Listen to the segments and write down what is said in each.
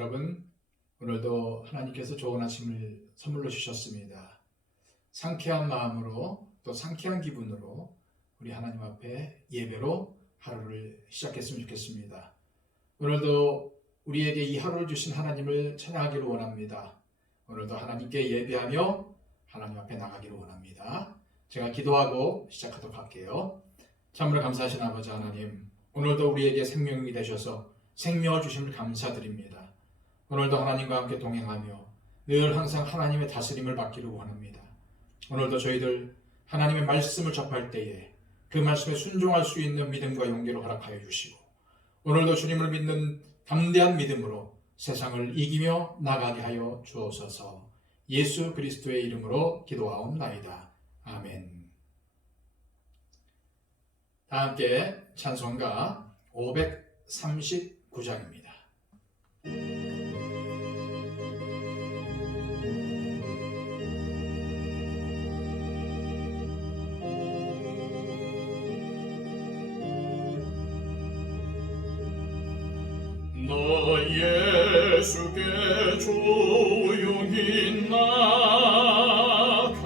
여러분, 오늘도 하나님께서 좋은 아침을 선물로 주셨습니다. 상쾌한 마음으로 또 상쾌한 기분으로 우리 하나님 앞에 예배로 하루를 시작했으면 좋겠습니다. 오늘도 우리에게 이 하루를 주신 하나님을 찬양하기를 원합니다. 오늘도 하나님께 예배하며 하나님 앞에 나가기를 원합니다. 제가 기도하고 시작하도록 할게요. 참으로 감사하신 아버지 하나님, 오늘도 우리에게 생명이 되셔서 생명을 주심을 감사드립니다. 오늘도 하나님과 함께 동행하며 늘 항상 하나님의 다스림을 받기를 원합니다. 오늘도 저희들 하나님의 말씀을 접할 때에 그 말씀에 순종할 수 있는 믿음과 용기를 허락하여 주시고, 오늘도 주님을 믿는 담대한 믿음으로 세상을 이기며 나가게 하여 주옵소서. 예수 그리스도의 이름으로 기도하옵나이다. 아멘. 다 함께 찬송가 539장입니다. 너 예수께 조용히 나가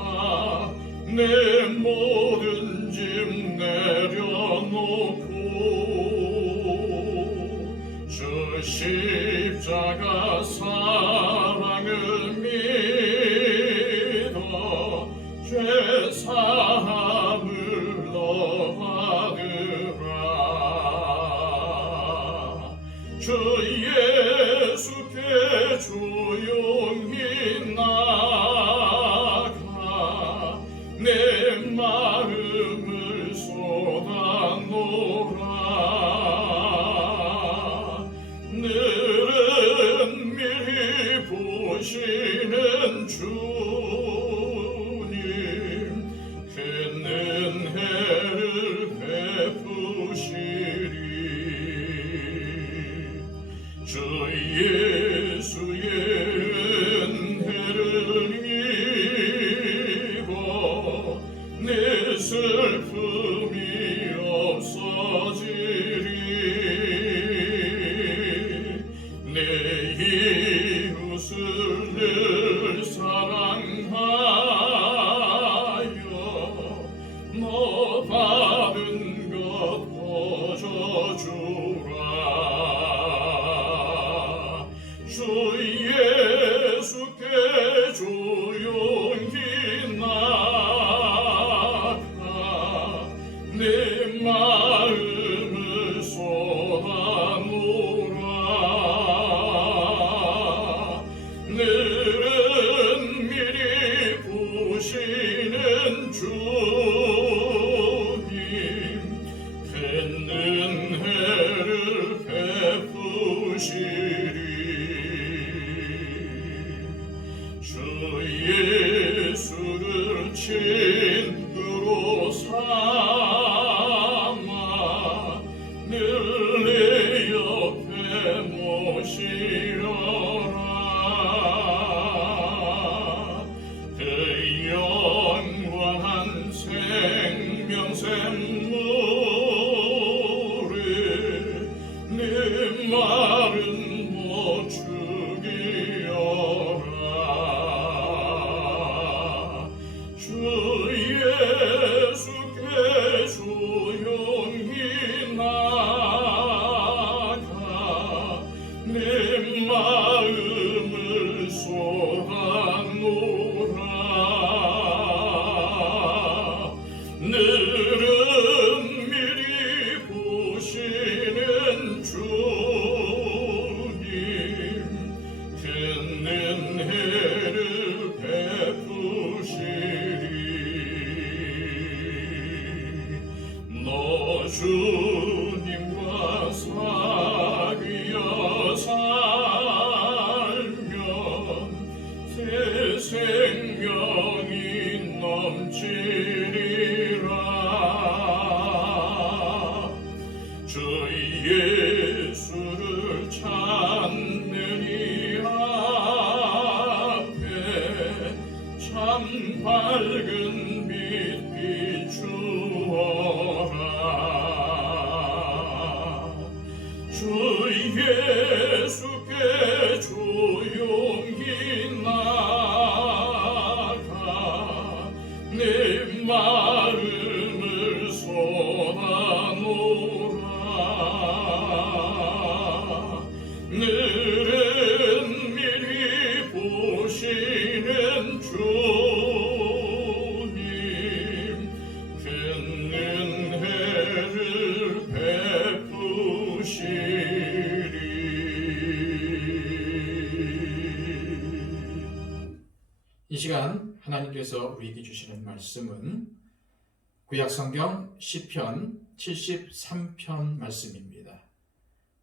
내 모든 짐 내려놓고 주 십자가 사랑을 믿어 죄 사함을 너 받으라. 주 예수께 조용히 나가 내 마음을 쏟아놓으라. 늘은 미리 보시는 주님 큰 은혜를 베푸시리. 주 예수의 은혜를 입어 내 슬픔이 없어지리. 내 이웃을 늘 사랑하여 너 받은 것 거저주라. 주 예수께 조용히 나가 내 마음을 쏟아놓으라. 늘은 미리 보시는 주님 큰 은혜를 베푸시리. 주 예수를 친구로 삼아 늘 내 옆에 모시려라. 그 영원한 생명샘물을 내 마른 못 죽이어라. 주 예수께 조용히 나가 내 마음을 쏟아놓으라. 늘은 미리 보시는 주님 큰 은혜를 베푸시리. 너 주님과 사귀어 살면 새 생명이 넘치리라. 주 예수를 찾는 이 앞에 참 밝은 빛 비추어라. 마음을 쏟아놓으라. 늘은 미리 보시는 주님, 큰 은혜를 베푸시리. 이 시간 하나님께서 우리에게 주시는 말씀은 구약성경 시편 73편 말씀입니다.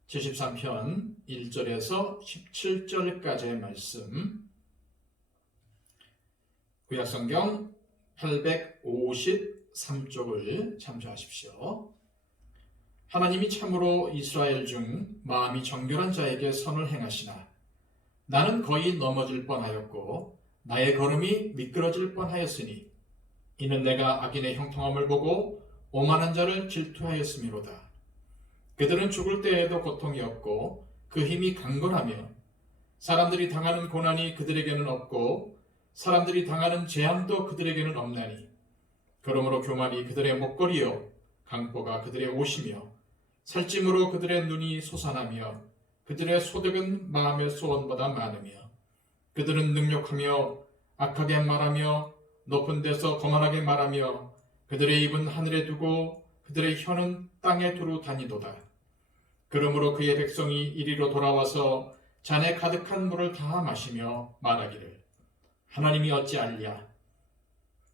73편 1절에서 17절까지의 말씀, 구약성경 853쪽을 참조하십시오. 하나님이 참으로 이스라엘 중 마음이 정결한 자에게 선을 행하시나 나는 거의 넘어질 뻔하였고 나의 걸음이 미끄러질 뻔하였으니 이는 내가 악인의 형통함을 보고 오만한 자를 질투하였음이로다. 그들은 죽을 때에도 고통이 없고 그 힘이 강건하며 사람들이 당하는 고난이 그들에게는 없고 사람들이 당하는 재앙도 그들에게는 없나니 그러므로 교만이 그들의 목걸이요 강포가 그들의 옷이며 살찜으로 그들의 눈이 솟아나며 그들의 소득은 마음의 소원보다 많으며 그들은 능욕하며 악하게 말하며 높은 데서 거만하게 말하며 그들의 입은 하늘에 두고 그들의 혀는 땅에 두루 다니도다. 그러므로 그의 백성이 이리로 돌아와서 잔에 가득한 물을 다 마시며 말하기를 하나님이 어찌 알랴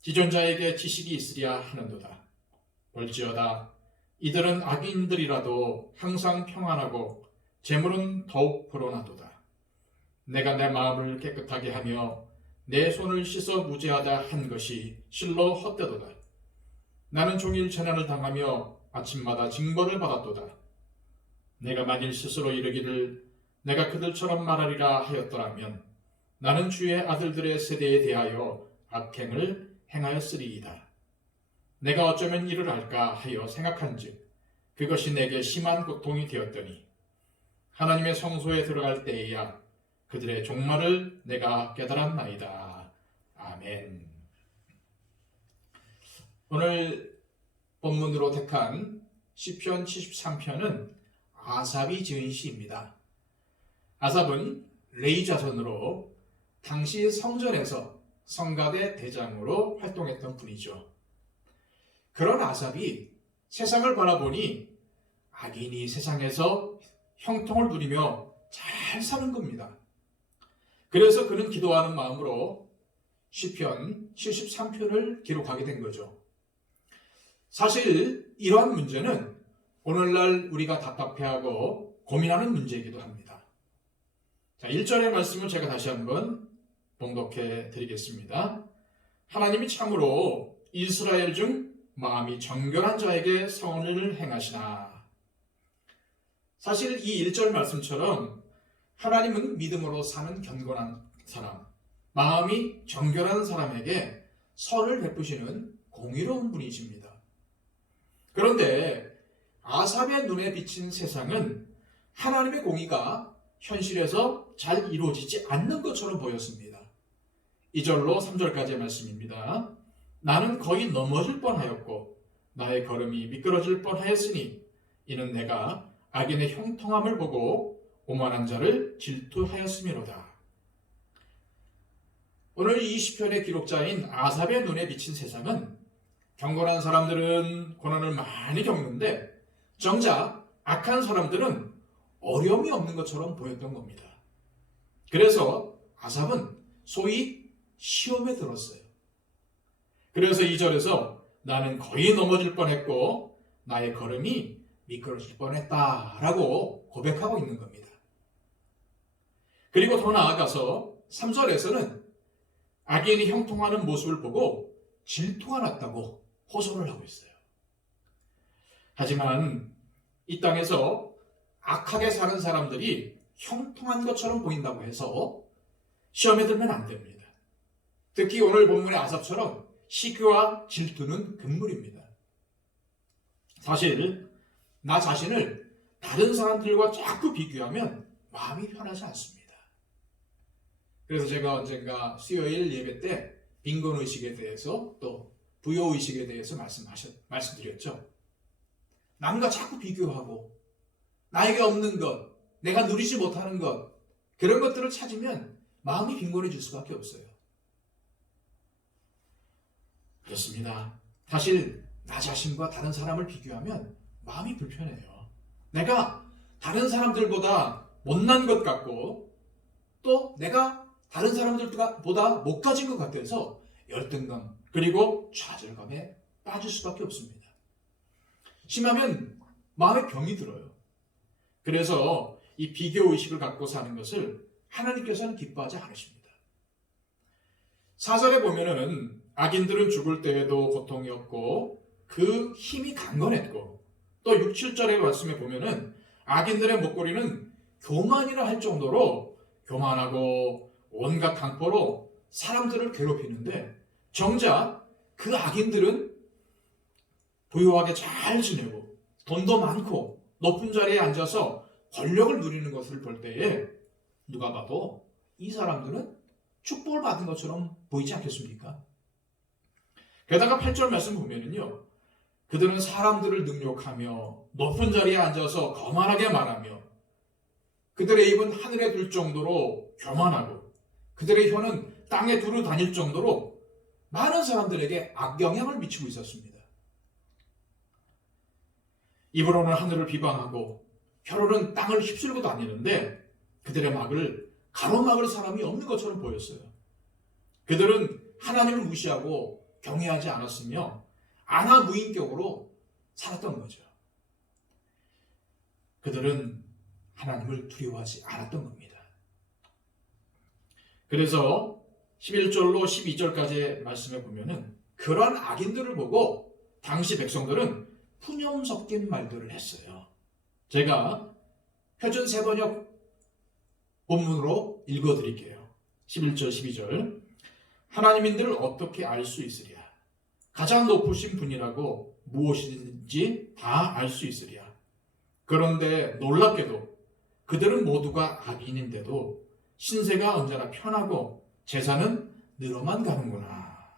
지존자에게 지식이 있으랴 하는도다. 볼지어다 이들은 악인들이라도 항상 평안하고 재물은 더욱 불어나도다. 내가 내 마음을 깨끗하게 하며 내 손을 씻어 무죄하다 한 것이 실로 헛되도다. 나는 종일 재난을 당하며 아침마다 징벌을 받았도다. 내가 만일 스스로 이르기를 내가 그들처럼 말하리라 하였더라면 나는 주의 아들들의 세대에 대하여 악행을 행하였으리이다. 내가 어쩌면 이를 알까 하여 생각한즉 그것이 내게 심한 고통이 되었더니 하나님의 성소에 들어갈 때에야 그들의 종말을 내가 깨달았나이다. 아멘. 오늘 본문으로 택한 시편 73편은 아삽이 지은 시입니다. 아삽은 레위 자손으로 당시 성전에서 성가대 대장으로 활동했던 분이죠. 그런 아삽이 세상을 바라보니 악인이 세상에서 형통을 누리며 잘 사는 겁니다. 그래서 그는 기도하는 마음으로 시편 73편을 기록하게 된 거죠. 사실 이러한 문제는 오늘날 우리가 답답해하고 고민하는 문제이기도 합니다. 자, 1절의 말씀을 제가 다시 한번 봉독해 드리겠습니다. 하나님이 참으로 이스라엘 중 마음이 정결한 자에게 선을 행하시나. 사실 이 1절 말씀처럼 하나님은 믿음으로 사는 경건한 사람, 마음이 정결한 사람에게 선을 베푸시는 공의로운 분이십니다. 그런데 아삽의 눈에 비친 세상은 하나님의 공의가 현실에서 잘 이루어지지 않는 것처럼 보였습니다. 2절로 3절까지의 말씀입니다. 나는 거의 넘어질 뻔하였고 나의 걸음이 미끄러질 뻔하였으니 이는 내가 악인의 형통함을 보고 오만한 자를 질투하였음이로다. 오늘 이 시편의 기록자인 아삽의 눈에 비친 세상은 경건한 사람들은 고난을 많이 겪는데 정작 악한 사람들은 어려움이 없는 것처럼 보였던 겁니다. 그래서 아삽은 소위 시험에 들었어요. 그래서 2절에서 나는 거의 넘어질 뻔했고 나의 걸음이 미끄러질 뻔했다라고 고백하고 있는 겁니다. 그리고 더 나아가서 3절에서는 악인이 형통하는 모습을 보고 질투가 났다고 호소를 하고 있어요. 하지만 이 땅에서 악하게 사는 사람들이 형통한 것처럼 보인다고 해서 시험에 들면 안 됩니다. 특히 오늘 본문의 아삽처럼 시기와 질투는 금물입니다. 사실 나 자신을 다른 사람들과 자꾸 비교하면 마음이 편하지 않습니다. 그래서 제가 언젠가 수요일 예배 때 빈곤의식에 대해서 또 부여의식에 대해서 말씀드렸죠. 남과 자꾸 비교하고 나에게 없는 것, 내가 누리지 못하는 것, 그런 것들을 찾으면 마음이 빈곤해질 수밖에 없어요. 그렇습니다. 사실 나 자신과 다른 사람을 비교하면 마음이 불편해요. 내가 다른 사람들보다 못난 것 같고 또 내가 다른 사람들보다 못 가진 것 같아서 열등감 그리고 좌절감에 빠질 수밖에 없습니다. 심하면 마음에 병이 들어요. 그래서 이 비교의식을 갖고 사는 것을 하나님께서는 기뻐하지 않으십니다. 4절에 보면은 악인들은 죽을 때에도 고통이 없고 그 힘이 강건했고 또 6, 7절의 말씀에 보면은 악인들의 목소리는 교만이라 할 정도로 교만하고 온갖 강포로 사람들을 괴롭히는데 정작 그 악인들은 부유하게 잘 지내고 돈도 많고 높은 자리에 앉아서 권력을 누리는 것을 볼 때에 누가 봐도 이 사람들은 축복을 받은 것처럼 보이지 않겠습니까? 게다가 8절 말씀 보면은요, 그들은 사람들을 능욕하며 높은 자리에 앉아서 거만하게 말하며 그들의 입은 하늘에 들 정도로 교만하고 그들의 혀는 땅에 두루 다닐 정도로 많은 사람들에게 악영향을 미치고 있었습니다. 입으로는 하늘을 비방하고 혀로는 땅을 휩쓸고 다니는데 그들의 막을 가로막을 사람이 없는 것처럼 보였어요. 그들은 하나님을 무시하고 경외하지 않았으며 안하무인격으로 살았던 거죠. 그들은 하나님을 두려워하지 않았던 겁니다. 그래서 11절로 12절까지의 말씀에 보면은 그러한 악인들을 보고 당시 백성들은 푸념 섞인 말들을 했어요. 제가 표준 세번역 본문으로 읽어드릴게요. 11절, 12절. 하나님인들을 어떻게 알 수 있으랴? 가장 높으신 분이라고 무엇인지 다 알 수 있으랴. 그런데 놀랍게도 그들은 모두가 악인인데도 신세가 언제나 편하고 재산은 늘어만 가는구나.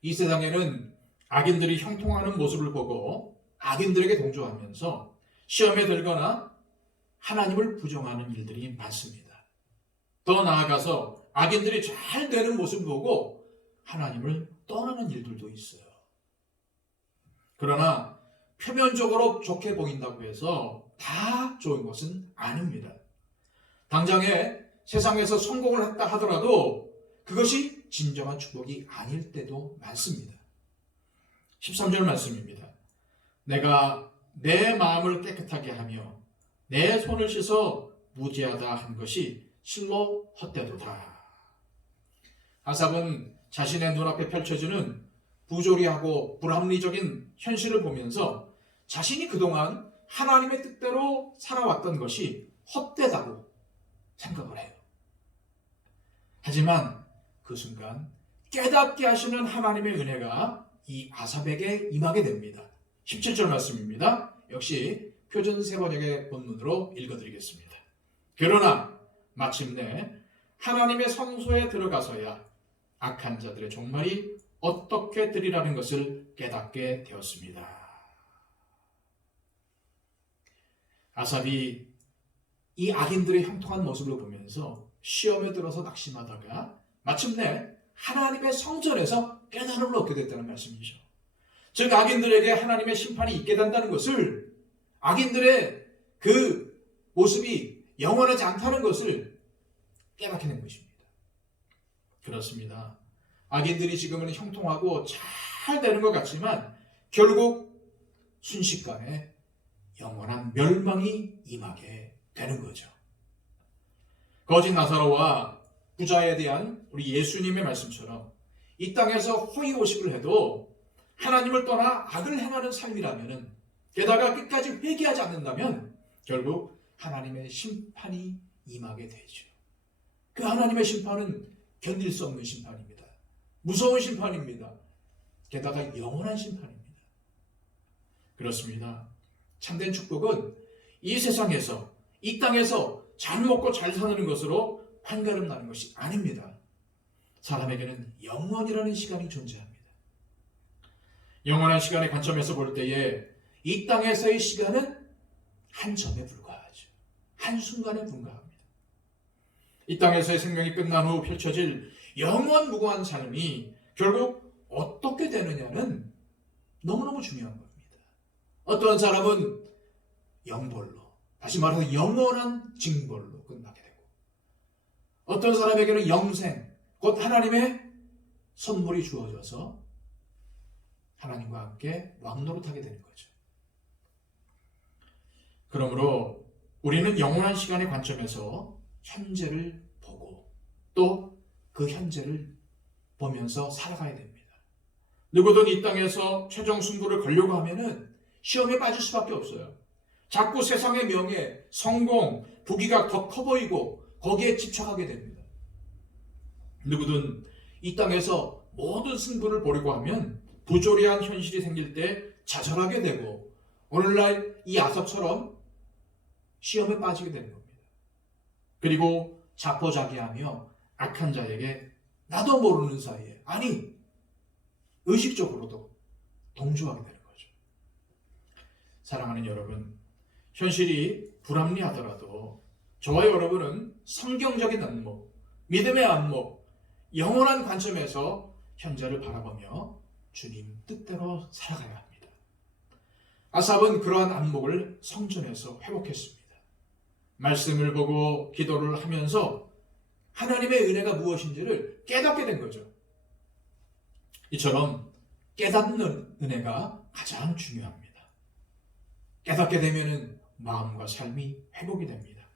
이 세상에는 악인들이 형통하는 모습을 보고 악인들에게 동조하면서 시험에 들거나 하나님을 부정하는 일들이 많습니다. 더 나아가서 악인들이 잘 되는 모습을 보고 하나님을 떠나는 일들도 있어요. 그러나 표면적으로 좋게 보인다고 해서 다 좋은 것은 아닙니다. 당장에 세상에서 성공을 했다 하더라도 그것이 진정한 축복이 아닐 때도 많습니다. 13절 말씀입니다. 내가 내 마음을 깨끗하게 하며 내 손을 씻어 무죄하다 한 것이 실로 헛되도다. 아삽은 자신의 눈앞에 펼쳐지는 부조리하고 불합리적인 현실을 보면서 자신이 그동안 하나님의 뜻대로 살아왔던 것이 헛되다고 생각을 해요. 하지만 그 순간 깨닫게 하시는 하나님의 은혜가 이 아삽에게 임하게 됩니다. 17절 말씀입니다. 역시 표준 세번역의 본문으로 읽어드리겠습니다. 그러나 마침내 하나님의 성소에 들어가서야 악한 자들의 종말이 어떻게 되리라는 것을 깨닫게 되었습니다. 아삽이 이 악인들의 형통한 모습을 보면서 시험에 들어서 낙심하다가 마침내 하나님의 성전에서 깨달음을 얻게 됐다는 말씀이죠. 즉 악인들에게 하나님의 심판이 있게 된다는 것을, 악인들의 그 모습이 영원하지 않다는 것을 깨닫게 된 것입니다. 그렇습니다. 악인들이 지금은 형통하고 잘 되는 것 같지만 결국 순식간에 영원한 멸망이 임하게 되는 거죠. 거짓 나사로와 부자에 대한 우리 예수님의 말씀처럼 이 땅에서 호의호식을 해도 하나님을 떠나 악을 행하는 삶이라면, 게다가 끝까지 회개하지 않는다면 결국 하나님의 심판이 임하게 되죠. 그 하나님의 심판은 견딜 수 없는 심판입니다. 무서운 심판입니다. 게다가 영원한 심판입니다. 그렇습니다. 참된 축복은 이 세상에서, 이 땅에서 잘 먹고 잘 사는 것으로 판가름 나는 것이 아닙니다. 사람에게는 영원이라는 시간이 존재합니다. 영원한 시간의 관점에서 볼 때에 이 땅에서의 시간은 한 점에 불과하죠. 한순간에 불과합니다. 이 땅에서의 생명이 끝난 후 펼쳐질 영원 무궁한 삶이 결국 어떻게 되느냐는 너무너무 중요한 겁니다. 어떤 사람은 영벌로, 다시 말해서 영원한 징벌로 끝나게 되고, 어떤 사람에게는 영생, 곧 하나님의 선물이 주어져서 하나님과 함께 왕노릇하게 되는 거죠. 그러므로 우리는 영원한 시간의 관점에서 현재를 보고 또 그 현재를 보면서 살아가야 됩니다. 누구든 이 땅에서 최종 승부를 걸려고 하면은 시험에 빠질 수밖에 없어요. 자꾸 세상의 명예, 성공, 부귀가 더 커 보이고 거기에 집착하게 됩니다. 누구든 이 땅에서 모든 승부를 보려고 하면 부조리한 현실이 생길 때 좌절하게 되고 오늘날 이 아삽처럼 시험에 빠지게 되는 겁니다. 그리고 자포자기하며 악한 자에게 나도 모르는 사이에, 아니 의식적으로도 동조하게 되는 거죠. 사랑하는 여러분, 현실이 불합리하더라도 저와 여러분은 성경적인 안목, 믿음의 안목, 영원한 관점에서 현재를 바라보며 주님 뜻대로 살아가야 합니다. 아삽은 그러한 안목을 성전에서 회복했습니다. 말씀을 보고 기도를 하면서 하나님의 은혜가 무엇인지를 깨닫게 된 거죠. 이처럼 깨닫는 은혜가 가장 중요합니다. 깨닫게 되면 마음과 삶이 회복이 됩니다.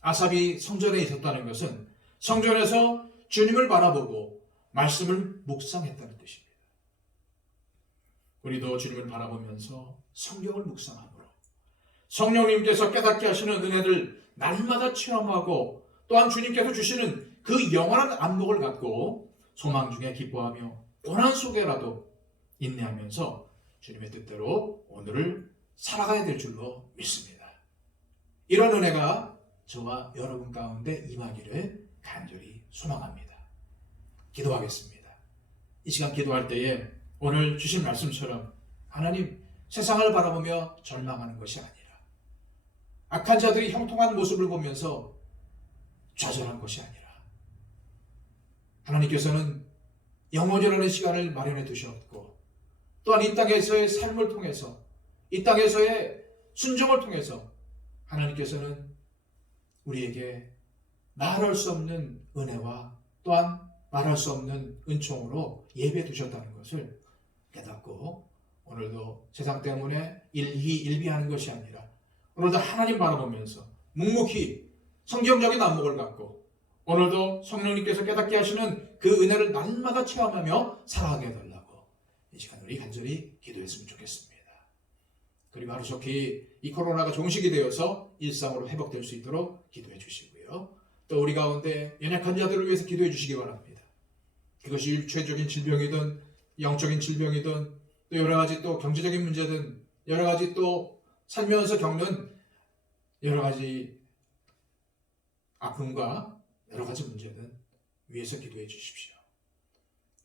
아삽이 성전에 있었다는 것은 성전에서 주님을 바라보고 말씀을 묵상했다는 뜻입니다. 우리도 주님을 바라보면서 성경을 묵상함으로 성령님께서 깨닫게 하시는 은혜를 날마다 체험하고 또한 주님께서 주시는 그 영원한 안목을 갖고 소망 중에 기뻐하며 고난 속에라도 인내하면서 주님의 뜻대로 오늘을 살아가야 될 줄로 믿습니다. 이런 은혜가 저와 여러분 가운데 임하기를 간절히 소망합니다. 기도하겠습니다. 이 시간 기도할 때에 오늘 주신 말씀처럼 하나님, 세상을 바라보며 절망하는 것이 아니라 악한 자들이 형통한 모습을 보면서 좌절한 것이 아니라 하나님께서는 영원이라는 시간을 마련해 두셨고 또한 이 땅에서의 삶을 통해서 이 땅에서의 순종을 통해서 하나님께서는 우리에게 말할 수 없는 은혜와 또한 말할 수 없는 은총으로 예배해 두셨다는 것을 깨닫고 오늘도 세상 때문에 일희일비하는 것이 아니라 오늘도 하나님 바라보면서 묵묵히 성경적인 안목을 갖고 오늘도 성령님께서 깨닫게 하시는 그 은혜를 날마다 체험하며 살아가게 해달라고 이 시간 우리 간절히 기도했으면 좋겠습니다. 그리고 하루속히 이 코로나가 종식이 되어서 일상으로 회복될 수 있도록 기도해 주시고요. 또 우리 가운데 연약한 자들을 위해서 기도해 주시기 바랍니다. 그것이 육체적인 질병이든 영적인 질병이든 또 여러 가지 또 경제적인 문제든 여러 가지 또 살면서 겪는 여러 가지 아픔과 여러 가지 문제든 위해서 기도해 주십시오.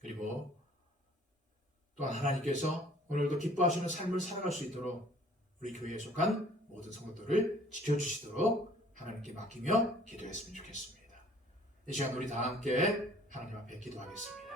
그리고 또한 하나님께서 오늘도 기뻐하시는 삶을 살아갈 수 있도록 우리 교회에 속한 모든 성도들을 지켜주시도록 하나님께 맡기며 기도했으면 좋겠습니다. 이 시간 우리 다 함께 하나님 앞에 기도하겠습니다.